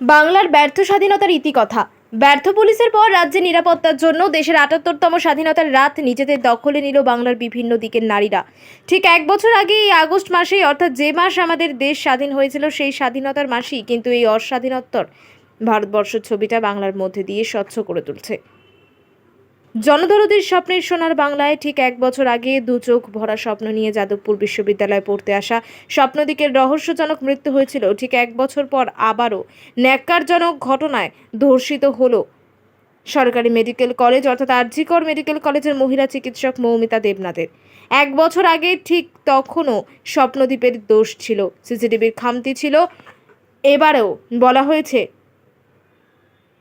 বাংলার ব্যর্থ স্বাধীনতার ইতিকথা। ব্যর্থ পুলিশের পর রাজ্যে নিরাপত্তার জন্য দেশের আটাত্তরতম স্বাধীনতার রাত নিজেদের দখলে নিল বাংলার বিভিন্ন দিকের নারীরা। ঠিক এক বছর আগে এই আগস্ট মাসেই, অর্থাৎ যে মাস আমাদের দেশ স্বাধীন হয়েছিল, সেই স্বাধীনতার মাসই কিন্তু এই অস্বাধীনত্তর ভারতবর্ষ ছবিটা বাংলার মধ্যে দিয়ে স্বচ্ছ করে তুলছে। জনদরদির স্বপ্নের সোনার বাংলায় ঠিক এক বছর আগে দু চোখ ভরা স্বপ্ন নিয়ে যাদবপুর বিশ্ববিদ্যালয়ে পড়তে আসা স্বপ্নদিকের রহস্যজনক মৃত্যু হয়েছিল ঠিক এক বছর পর আবারও। ন্যাক্কারজনক ঘটনায় ধর্ষিত হলো সরকারি মেডিকেল কলেজ অর্থাৎ আরজিকর মেডিকেল কলেজের মহিলা চিকিৎসক মৌমিতা দেবনাথের। এক বছর আগে ঠিক তখনও স্বপ্নদ্বীপের দোষ ছিল, সিসিটিভির খামতি ছিল। এবারেও বলা হয়েছে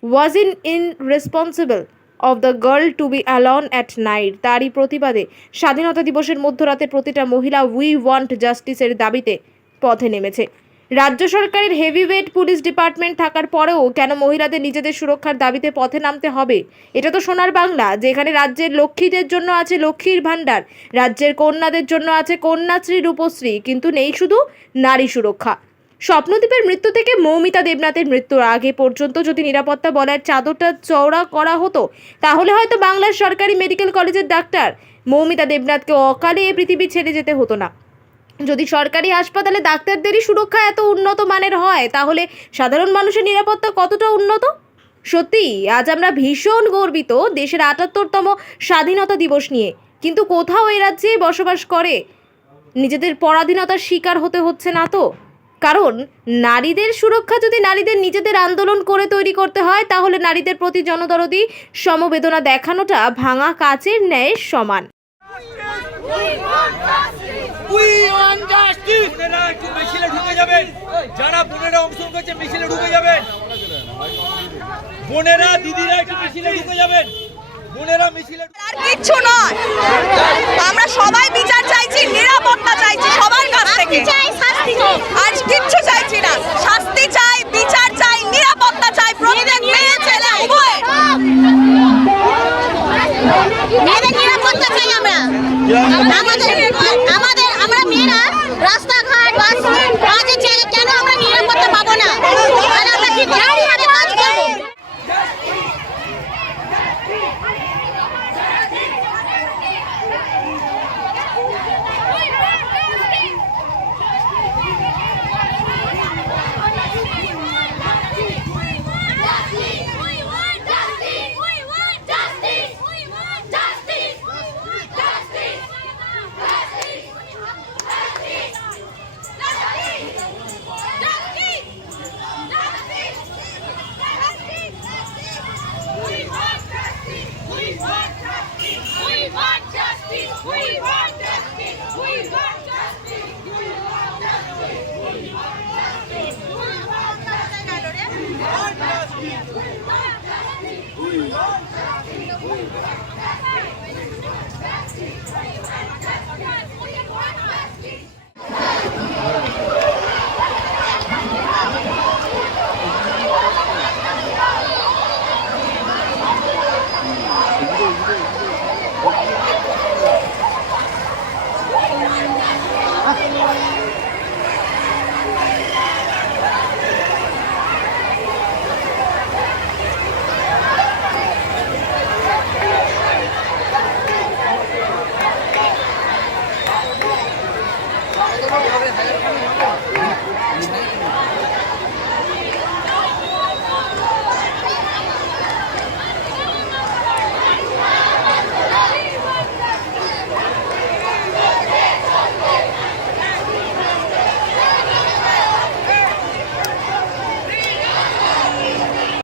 was in in responsible of the girl to be alone at night তারই প্রতিবাদে স্বাধীনতা দিবসের মধ্যরাতে প্রতিটা মহিলা উই ওয়ান্ট জাস্টিসের দাবিতে পথে নেমেছে। রাজ্য সরকারের হেভিওয়েট পুলিশ ডিপার্টমেন্ট থাকার পরেও কেন মহিলাদের নিজেদের সুরক্ষার দাবিতে পথে নামতে হবে? এটা তো সোনার বাংলা, যেখানে রাজ্যের লক্ষ্মীদের জন্য আছে লক্ষ্মীর ভাণ্ডার, রাজ্যের কন্যাদের জন্য আছে কন্যাশ্রী, রূপশ্রী, কিন্তু নেই শুধু নারী সুরক্ষা। স্বপ্নদ্বীপের মৃত্যু থেকে মৌমিতা দেবনাথের মৃত্যুর আগে পর্যন্ত যদি নিরাপত্তা বলয়ের চাদরটা চওড়া করা হতো, তাহলে হয়তো বাংলার সরকারি মেডিকেল কলেজের ডাক্তার মৌমিতা দেবনাথকে অকালে এ পৃথিবী ছেড়ে যেতে হতো না। যদি সরকারি হাসপাতালে ডাক্তারদেরই সুরক্ষা এত উন্নত মানের হয়, তাহলে সাধারণ মানুষের নিরাপত্তা কতটা উন্নত? সত্যি, আজ আমরা ভীষণ গর্বিত দেশের আটাত্তরতম স্বাধীনতা দিবস নিয়ে। কিন্তু কোথাও এ রাজ্যে বসবাস করে, নিজেদের পরাধীনতার শিকার হতে হচ্ছে না তো? কারণ নারীদের সুরক্ষা যদি নারীদের নিজেদের আন্দোলন করে তৈরি করতে হয় তাহলে নারীদের প্রতি জনদরদি সমবেদনা দেখানোটা ভাঙা কাচের ন্যায় সমান। উই ওয়ান জাস্টিস বোনেরা একটু মিছিলে ঢুকে যাবেন যারা বোনেরা অংশগ্রহণ করছে মিছিলে ঢুকে যাবেন বোনেরা দিদিরা একটু মিছিলে ঢুকে যাবেন। বোনেরা মিছিলে আর কিচ্ছু নয়। আমরা সবাই We want